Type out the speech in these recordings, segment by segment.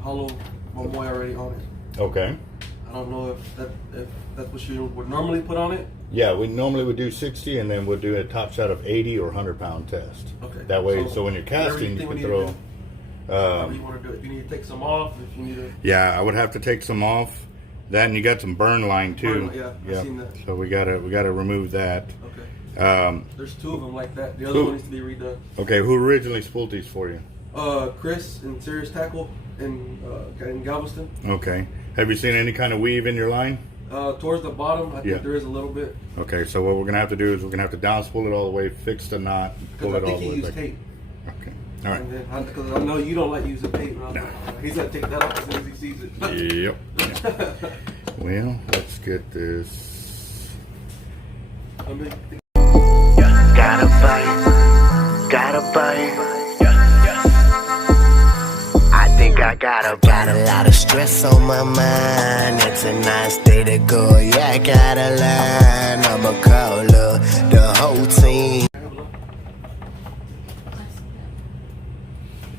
hollow momoy already on it. Okay. I don't know if that's what you would normally put on it. Yeah, we normally would do 60, and then we'll do a top shot of 80 or 100-pound test. Okay. That way, so when you're casting, you can throw. However you want to do it. If you need to take some off, if you need to. Yeah, I would have to take some off. That, and you got some burn line too. Yeah, I've seen that. So we gotta remove that. Okay. There's 2 of them like that. The other one needs to be redone. Okay, who originally spooled these for you? Chris in Serious Tackle in Galveston. Okay. Have you seen any kind of weave in your line? Towards the bottom, I think there is a little bit. Okay, so what we're gonna have to do is we're gonna have to down spool it all the way, fix the knot, pull it all the way back. I think he used tape. Okay. All right. Because I know you don't like using tape. And I was like, he's gonna take that off as soon as he sees it. Yep. Well, let's get this. Gotta bite. I think I got a lot of stress on my mind. It's a nice day to go. Yeah, I got a line. I'ma call the whole team.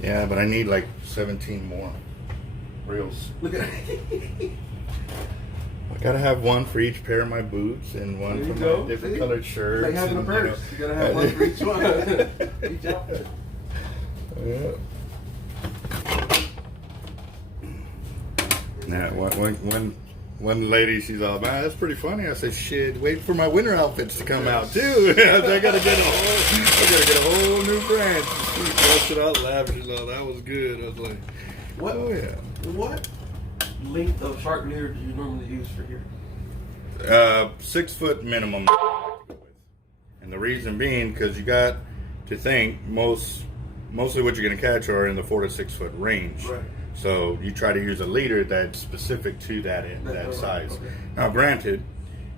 Yeah, but I need like 17 more reels. Look at I gotta have one for each pair of my boots and one for my different colored shirts. Like having a purse. You gotta have one for each one. Each outfit. Yeah. Now, one lady, she's all, man, that's pretty funny. I said, shit, wait for my winter outfits to come out too. I gotta get a whole new brand. She busted out laughing. She's all, that was good. I was like, what? Oh yeah. What length of shark leader do you normally use for here? 6 foot minimum. And the reason being, because you got to think mostly what you're gonna catch are in the 4 to 6 foot range. Right. So you try to use a leader that's specific to that size. Okay. Now, granted,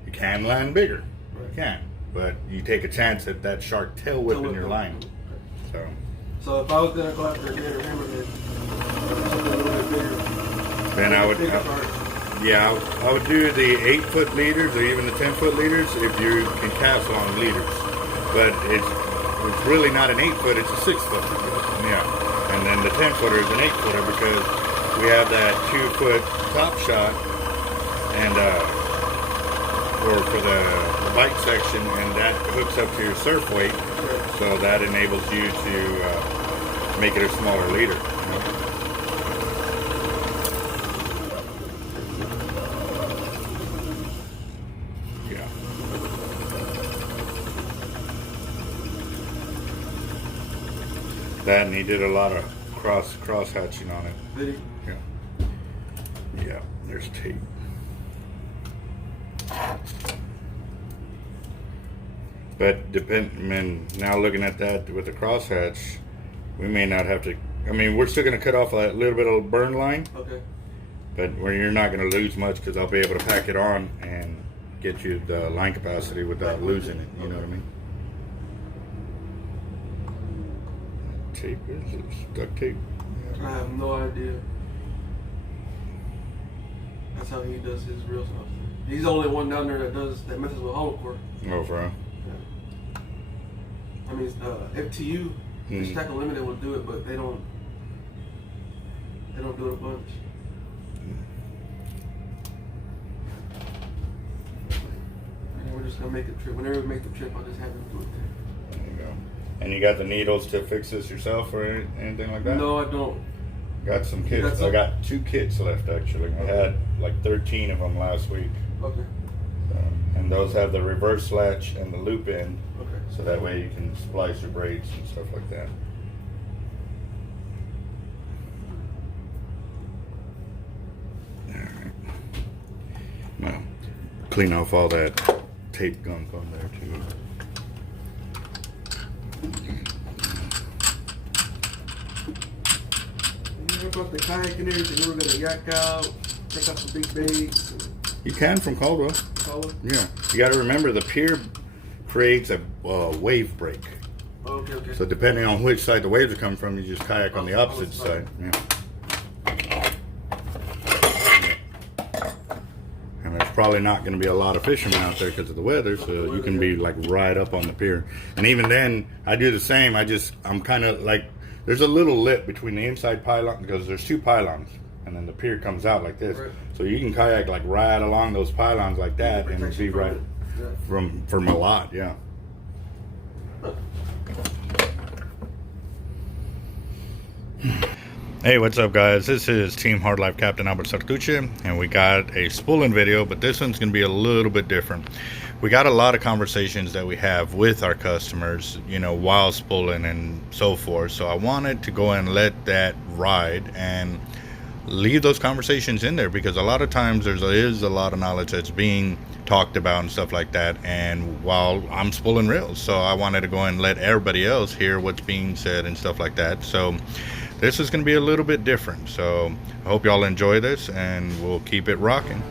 you can land bigger. Right. You can, but you take a chance at that shark tail whip in your line. Okay. So if I was gonna go after a gator hammerhead, something a little bit bigger, then I would do the 8 foot leaders or even the 10 foot leaders if you can cast long leaders. But it's really not an 8 foot; it's a 6 foot. Yeah. And then the 10 footer is an 8 footer because we have that 2 foot top shot and or for the bike section, and that hooks up to your surf weight, so that enables you to make it a smaller leader. Yeah. That, and he did a lot of cross hatching on it. Did he? Yeah. Yeah, there's tape. But now looking at that with the cross hatch, we may not have to. I mean, we're still going to cut off a little bit of burn line. Okay. But where you're not going to lose much because I'll be able to pack it on and get you the line capacity without losing it. You know what I mean? Tape is it duct tape? I have no idea. That's how he does his real stuff. He's the only one down there that messes with hollow core. Oh, for real? Yeah. I mean, FTU, Fish Tackle Limited will do it, but they don't do it a bunch. And we're just gonna make the trip. Whenever we make the trip, I'll just have him do it there. There you go. And you got the needles to fix this yourself or anything like that? No, I don't. Got some kits. I got 2 kits left actually. I had like 13 of them last week. Okay. And those have the reverse latch and the loop end. Okay. So that way you can splice your braids and stuff like that. Alright. Now, clean off all that tape gunk on there too. About the kayak and everything, we're gonna yak out, check out some big baits. You can from Caldwell. Caldwell? Yeah. You got to remember the pier creates a wave break. Okay, okay. So depending on which side the waves are coming from, you just kayak on the opposite side. Yeah. And there's probably not going to be a lot of fishermen out there because of the weather, so you can be like right up on the pier. And even then, I do the same. I'm kind of like, there's a little lip between the inside pylon because there's 2 pylons. and then the pier comes out like this. Right. So you can kayak like right along those pylons like that and be right from a lot, yeah. Hey, what's up guys? This is Team Hard Life Captain Alberto Zertuche, and we got a spooling video, but this one's gonna be a little bit different. We got a lot of conversations that we have with our customers, you know, while spooling and so forth. So I wanted to go and let that ride and leave those conversations in there, because a lot of times there is a lot of knowledge that's being talked about and stuff like that, and while I'm spooling reels, so I wanted to go and let everybody else hear what's being said and stuff like that. So this is going to be a little bit different, so I hope y'all enjoy this and we'll keep it rocking.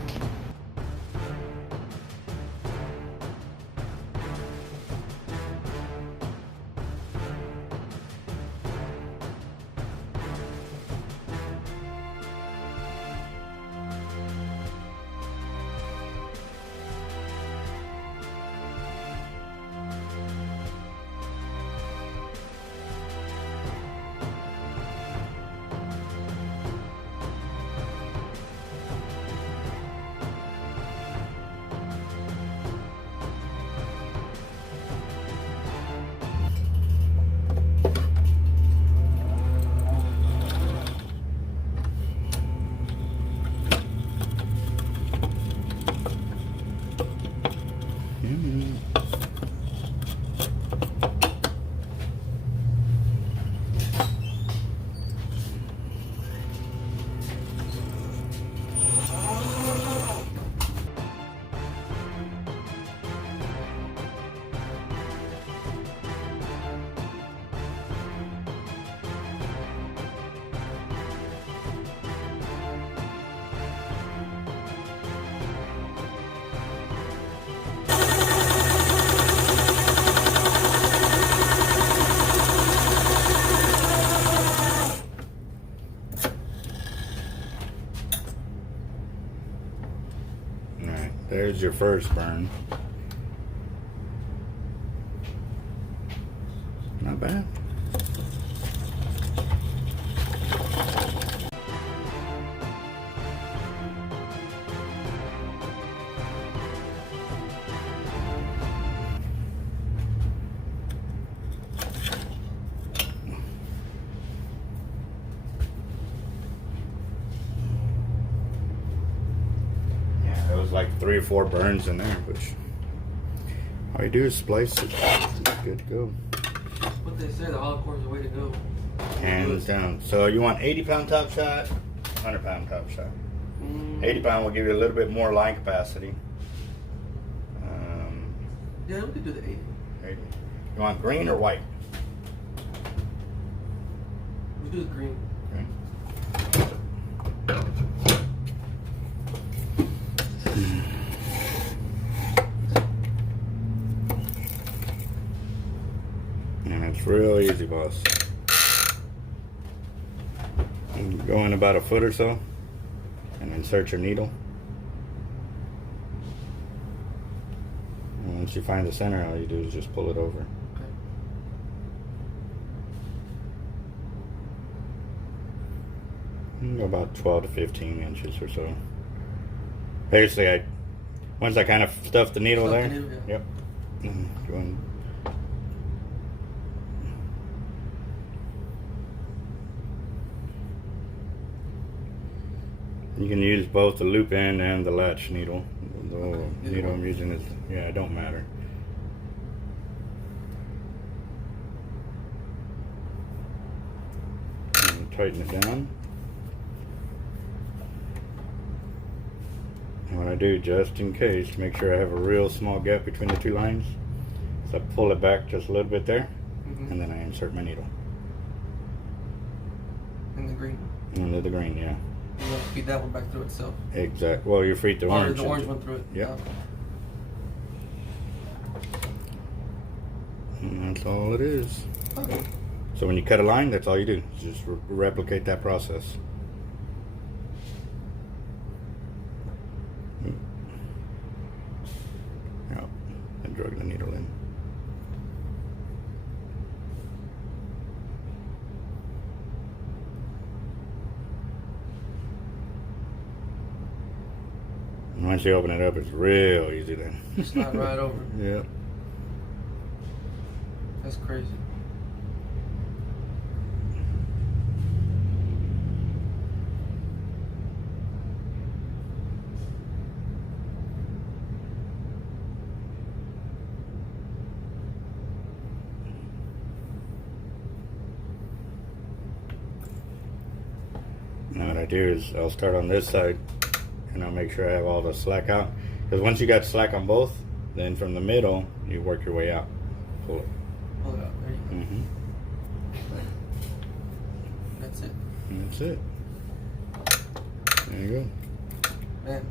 There's your first burn. Not bad. Like 3 or 4 burns in there, which all you do is splice it. It's good to go. What they say, the hollow core is the way to go. Hands down. So you want 80-pound top shot, 100-pound top shot. 80-pound will give you a little bit more line capacity. Yeah, we could do the 80. 80. You want green or white? We do the green. Okay. And it's real easy, boss. And go in about a foot or so and insert your needle. And once you find the center, all you do is just pull it over. Okay. And go about 12 to 15 inches or so. Basically, once I kind of stuff the needle there. Yep. Go in. You can use both the loop end and the latch needle. The needle I'm using is, yeah, it don't matter. And tighten it down. And what I do, just in case, to make sure I have a real small gap between the 2 lines, so I pull it back just a little bit there, and then I insert my needle. In the green. Into the green, yeah. You want to feed that one back through itself. Exactly. Well, you feed the orange. The orange one through it. Yep. And that's all it is. Okay. So when you cut a line, that's all you do. Just replicate that process. Yep. And drug the needle in. And once you open it up, it's real easy then. Slide right over. Yep. That's crazy. Now what I do is I'll start on this side and I'll make sure I have all the slack out. Because once you got slack on both, then from the middle, you work your way out. Pull it. Pull it out. There you go. Mm-hmm. That's it. And that's it. There you go. Man.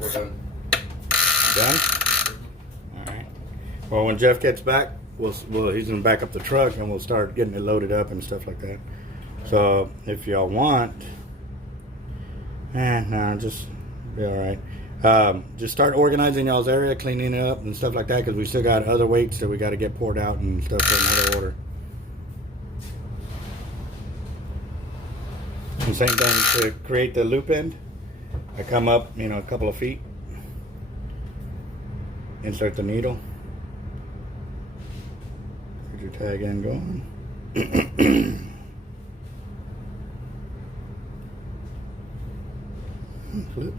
We're done. Done? Alright. Well, when Jeff gets back, he's going to back up the truck and we'll start getting it loaded up and stuff like that. So, if y'all want, no, just be alright. Just start organizing y'all's area, cleaning it up and stuff like that, because we still got other weights that we got to get poured out and stuff for another order. And same thing to create the loop end. I come up, a couple of feet, insert the needle, get your tag end going. Flip.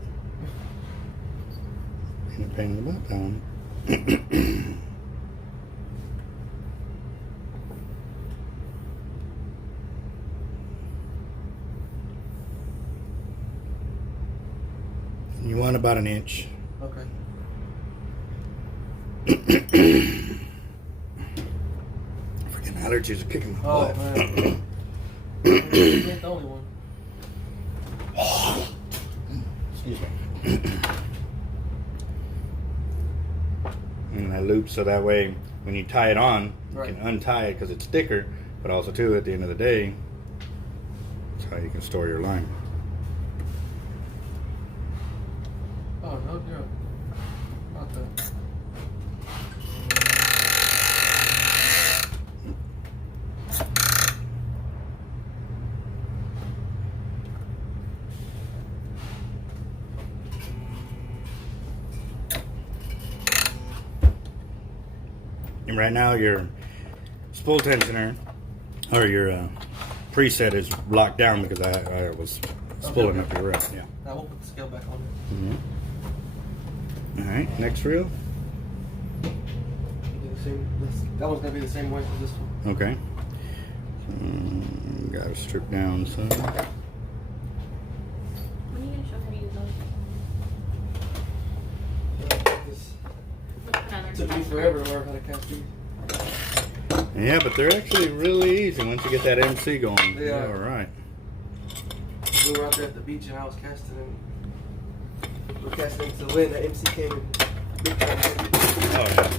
And a pain in the butt down. You want about an inch. Okay. Freaking allergies are kicking my Oh, butt. man. You ain't the only one. Excuse me. And I loop so that way when you tie it on, you Right. can untie it because it's thicker, but also too at the end of the day, that's how you can store your line. Oh, no joke. Not that. And right now your spool tensioner or your preset is locked down because I was spooling up your rest. Yeah. Now we'll put the scale back on Mm-hmm. All right, next reel. That one's gonna be the same way as this one. Okay. Got to strip down some. When are you gonna show how to use those? It took me forever to learn how to cast these. Yeah, but they're actually really easy once you get that MC going. They are. All right. We were out there at the beach and I was casting and we were casting to win. The MC came in big time. Oh, yeah.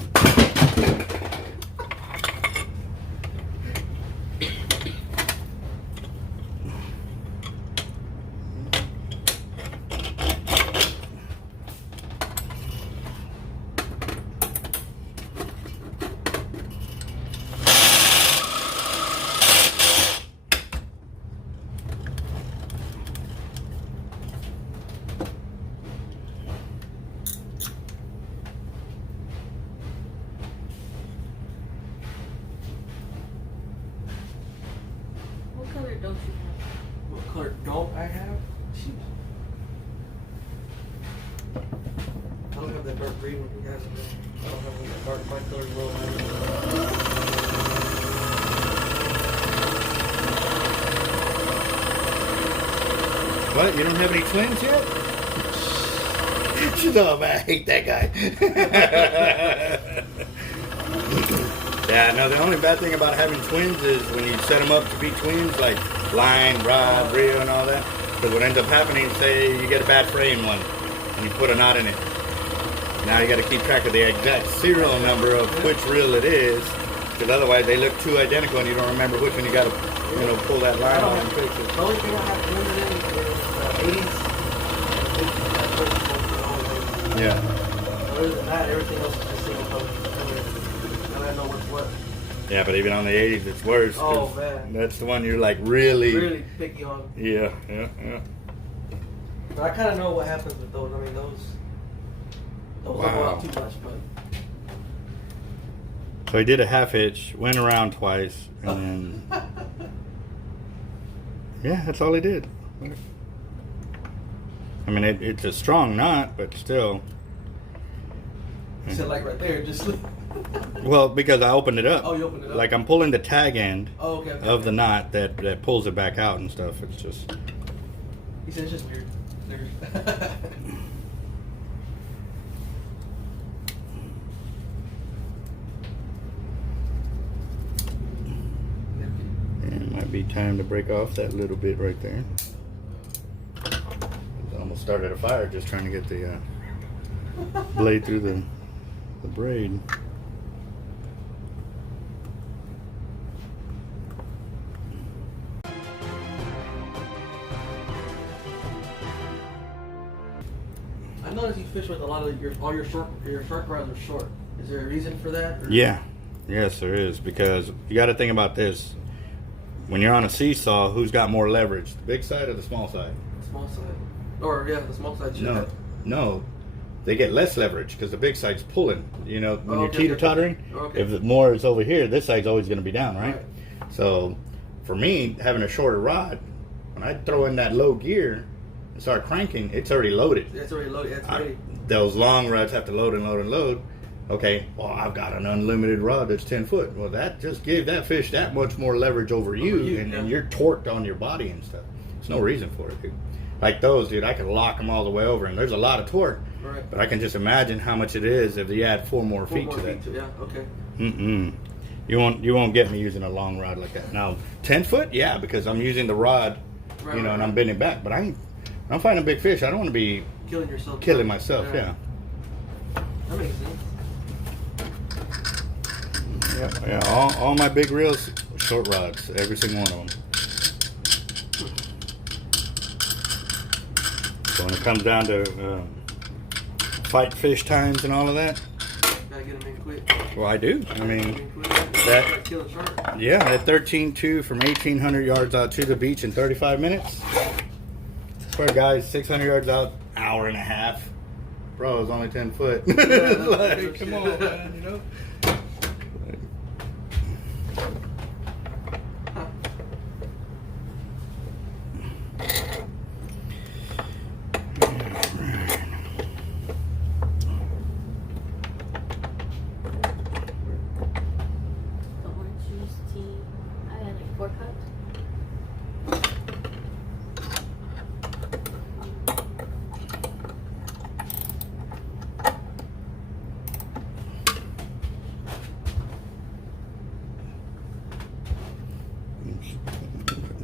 What color don't you have? What color don't I have? Shoot. I don't have that dark green one you guys have. I don't have that dark my color as well. What? You don't have any twins yet? No, man, I hate that guy. Yeah, no, the only bad thing about having twins is when you set them up to be twins, like line, rod, reel, and all that. Because what ends up happening, say you get a bad frame one, and you put a knot in it. Now you got to keep track of the exact serial number of which reel it is, because otherwise they look too identical and you don't remember which one you got to, pull that line on and fix it. The only thing I have twins in is 80s. Yeah. The Other than that, everything else is just single color. And I know what's what. Yeah, but even on the 80s, it's worse. Oh, 'cause man. That's the one you're like really picky on. Yeah. But I kind of know what happens with those. I mean, those don't go out too much, but. So he did a half hitch, went around twice, and then yeah, that's all he did. I mean, it's a strong knot, but still. You said like right there, just. Well, because I opened it up. Oh, you opened it up. Like I'm pulling the tag end Okay. of the knot that pulls it back out and stuff. It's just. He said it's just weird. And it might be time to break off that little bit right there. I almost started a fire just trying to get the blade through the braid. I noticed you fish with a lot of all your shark rods are short. Is there a reason for that? Or? Yeah, yes, there is, because you got to think about this. When you're on a seesaw, who's got more leverage, the big side or the small side? The small side, or yeah, the small side. No, they get less leverage because the big side's pulling. You know, when you're teeter-tottering, okay. if the more is over here, this side's always going to be down, right? So, for me, having a shorter rod, when I throw in that low gear and start cranking, it's already loaded. It's already loaded. It's ready. Those long rods have to load and load and load. Okay, well, I've got an unlimited rod that's 10 foot. Well, that just gave that fish that much more leverage over you, and you're torqued on your body and stuff. There's no reason for it, dude. Like those, dude, I can lock them all the way over, and there's a lot of torque. Right. But I can just imagine how much it is if you add 4 more feet to that. Yeah, okay. You won't get me using a long rod like that. Now, 10 foot, yeah, because I'm using the rod, and I'm bending back. But I'm finding a big fish. I don't want to be killing myself. Yeah. That makes sense. Yeah. All my big reels, short rods, every single one of them. So when it comes down to fight fish times and all of that, gotta get them in quick. Well, I do. I mean, that 13-2 from 1,800 yards out to the beach in 35 minutes. For guys, 600 yards out, hour and a half. Bro, it's only 10 foot. Like, come on, man, you know.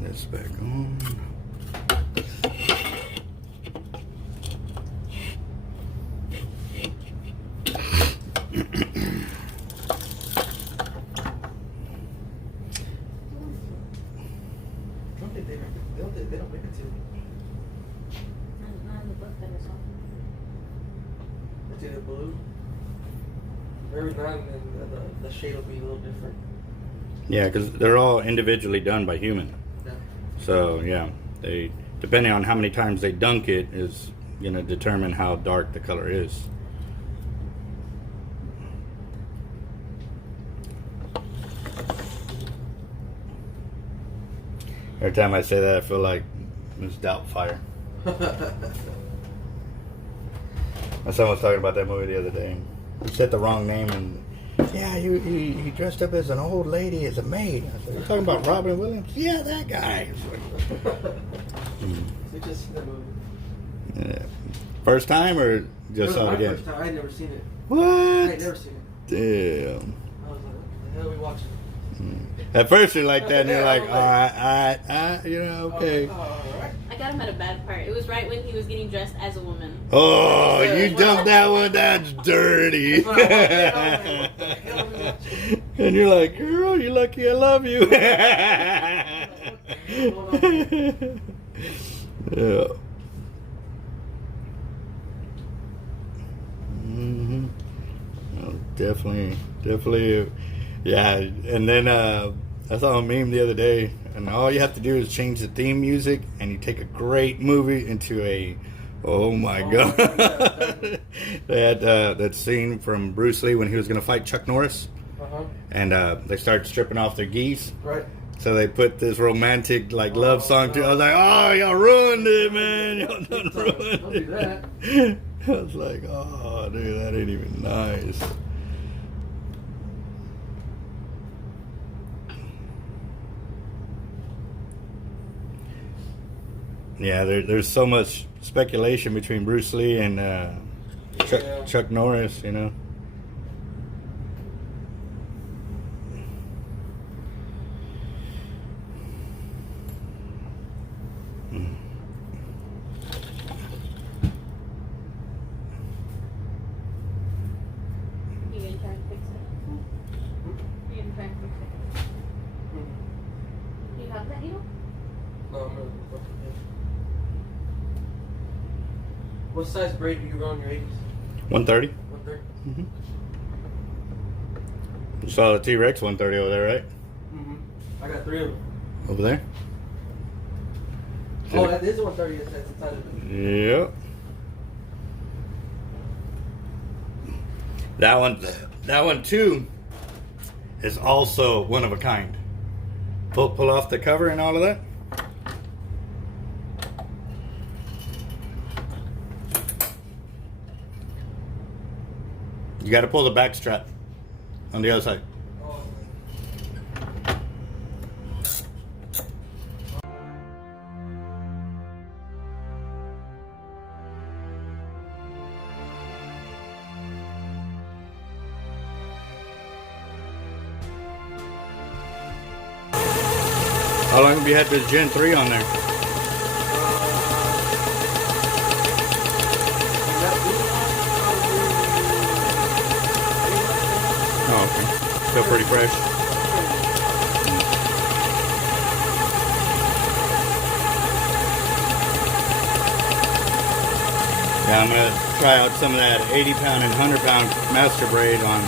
This back on. They don't make it to. Not in the book that I saw. It's either blue. Every now and then the shade will be a little different. Yeah, because they're all individually done by human. Yeah. So yeah, they depending on how many times they dunk it is going to determine how dark the color is. Every time I say that, I feel like it's Doubtfire. My son was talking about that movie the other day. He said the wrong name, and yeah, he dressed up as an old lady as a maid. I said, "You're talking about Robin Williams?" Yeah, that guy. You just seen that movie? Yeah. First time or just saw it again? First time. I had never seen it. What? I had never seen it. Damn. I was like, what the hell are we watching? At first you're like that, and you're like, all right, you know, okay. I got him at a bad part. It was right when he was getting dressed as a woman. Oh, you dumped that one. That's dirty. And you're like, girl, you're lucky I love you. Yeah. Definitely. Yeah, and then I saw a meme the other day, and all you have to do is change the theme music, and you take a great movie into a, oh my god. They had that scene from Bruce Lee when he was going to fight Chuck Norris, and they started stripping off their geese. Right. So they put this romantic love song to. I was like, oh, y'all ruined it, man. Y'all done ruined Don't do that. it. I was like, oh, dude, that ain't even nice. Yeah, there's so much speculation between Bruce Lee and Chuck Norris, you know. You gonna try and fix it? You gonna try and fix it? Do you have that needle? No, I'm not. What size braid do you run on your 80s? 130. 130? Mm-hmm. You saw the T-Rex 130 over there, right? Mm-hmm. I got 3 of them. Over there? Oh, that is 130. That's inside of it. Yep. That one too is also one of a kind. Pull off the cover and all of that. You got to pull the back strap on the other side. How long have you had this Gen 3 on there? Oh, okay. Still pretty fresh. Yeah, I'm going to try out some of that 80-pound and 100-pound master braid on.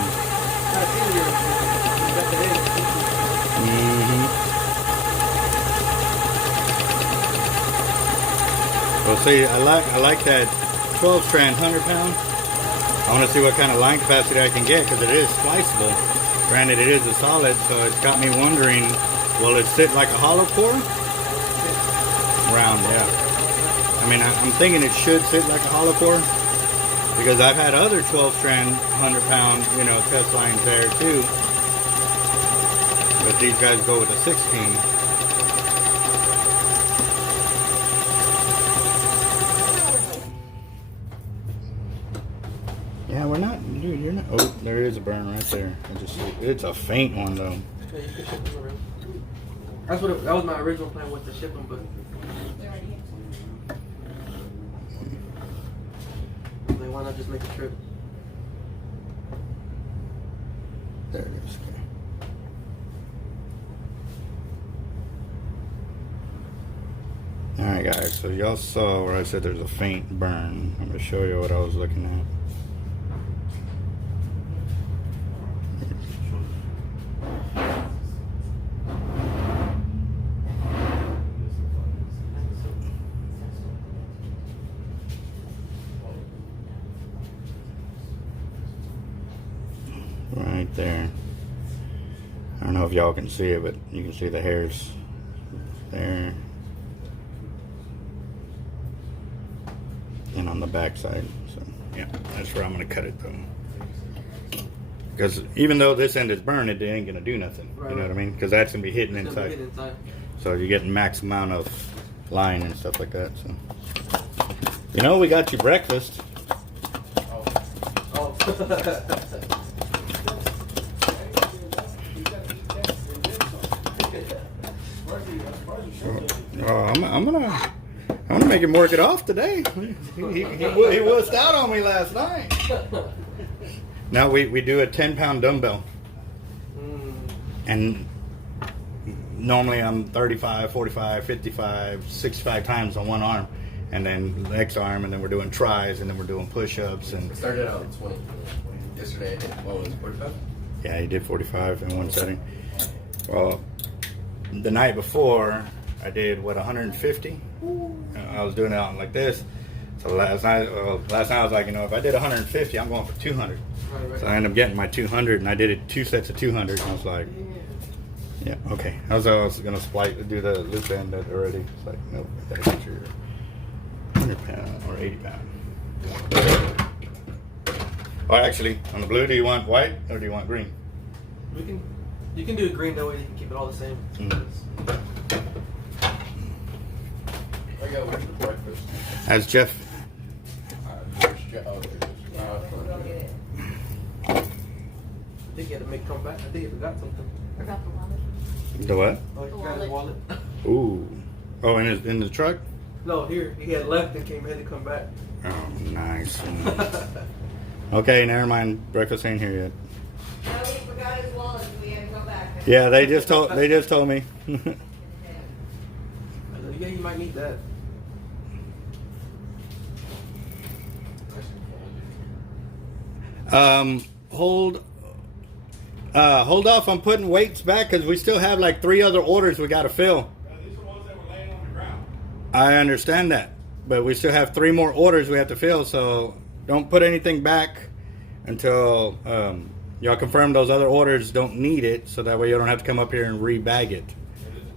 Well, see, I like that 12-strand 100-pound. I want to see what kind of line capacity I can get because it is spliceable. Granted, it is a solid, so it's got me wondering, will it sit like a hollow core? Round, yeah. I mean, I'm thinking it should sit like a hollow core because I've had other 12-strand 100-pound, test lines there too. But these guys go with a 16. Yeah, we're not, dude, you're not. Oh, there is a burn right there. It's a faint one though. Yeah, you can ship them around. That was my original plan, was to ship them, but like, why not just make a trip? There it is. Okay. Alright guys, so y'all saw where I said there's a faint burn. I'm going to show you what I was looking at. Right there. I don't know if y'all can see it, but you can see the hairs there. And on the back side. So yeah, that's where I'm gonna cut it though. Because even though this end is burned, it ain't gonna do nothing. Right, you know what I mean? Because that's gonna be hitting inside. So you're getting max amount of line and stuff like that. So we got you breakfast. Oh. I'm gonna make him work it off today. He wussed out on me last night. Now we do a 10-pound dumbbell, and normally I'm 35, 45, 55, 65 times on one arm, and then the next arm, and then we're doing tries, and then we're doing push-ups, and started out at 20. Yesterday, what was it, 45? Yeah, he did 45 in one setting. Well, the night before, I did, 150? I was doing it out like this. So last night I was like, if I did 150, I'm going for 200. Right. So I ended up getting my 200, and I did it 2 sets of 200. And I was like, yeah, okay. I was going to do the loop end already. It's like, nope, I gotta get your 100 pound or 80 pound. Oh, actually, on the blue, do you want white or do you want green? You can do it green, that way you can keep it all the same. I got one for breakfast. As Jeff. There's Jeff. Oh, I think he had to make come back. I think he forgot something. Forgot the wallet. The what? Oh, he forgot his wallet. Ooh. Oh, in the truck? No, here. He had left and had to come back. Oh, nice. Okay, never mind. Breakfast ain't here yet. No, he forgot his wallet, so we had to go back. Yeah, they just told me. Yeah, you might need that. Hold off on putting weights back because we still have like 3 other orders we got to fill. These are ones that were laying on the ground. I understand that, but we still have 3 more orders we have to fill, so don't put anything back until y'all confirm those other orders don't need it, so that way you don't have to come up here and rebag it.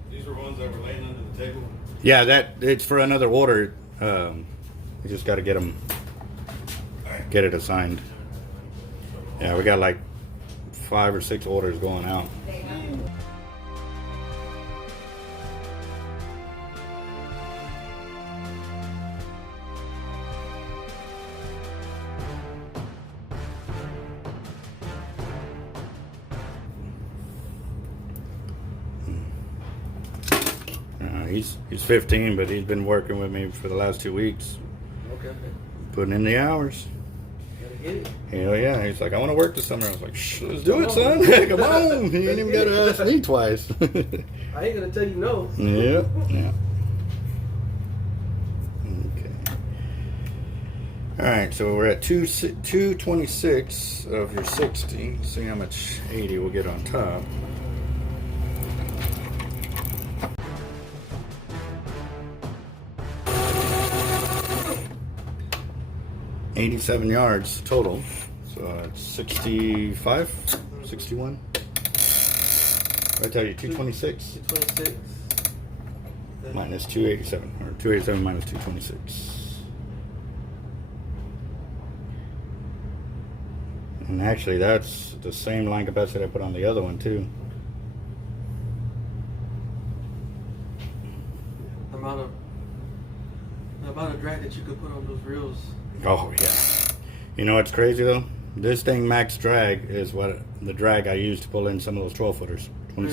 These are ones that were laying under the table. Yeah, it's for another order. We just got to get it assigned. Yeah, we got like 5 or 6 orders going out. He's 15, but he's been working with me for the last 2 weeks, Okay. putting in the hours. Gotta get it. Hell yeah, he's like, I want to work this summer. I was like, shh, let's do it, son. Come on, you ain't even got to ask me twice. I ain't gonna tell you no. Yeah. Okay. All right, so we're at 226 of your 60. See how much 80 we'll get on top. $87 yards total, so it's 65, 61. I tell you, 226 226. minus 287, or 287 minus 226. And actually, that's the same line capacity I put on the other one too. The amount of drag that you could put on those reels. Oh yeah. You know what's crazy though? This thing max drag is what the drag I use to pull in some of those 12 footers. 20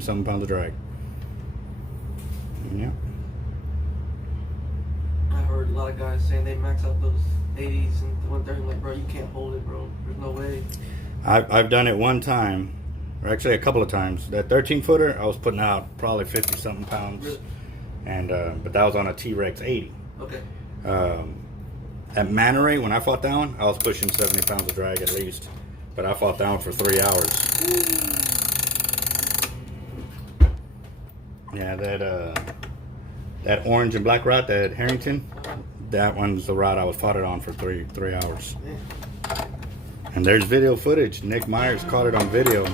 something pounds of drag. Yeah. I heard a lot of guys saying they max out those 80s and the 130. Like, bro, you can't hold it, bro. There's no way. I've done it one time, or actually a couple of times. That 13 footer, I was putting out probably 50 something pounds, Really? and but that was on a T-Rex 80. Okay. At Manneray, when I fought that one, I was pushing 70 pounds of drag at least, but I fought that one for 3 hours. Yeah, that orange and black rod, that Harrington, that one's the rod I fought it on for three hours. Yeah. And there's video footage. Nick Myers caught it on video.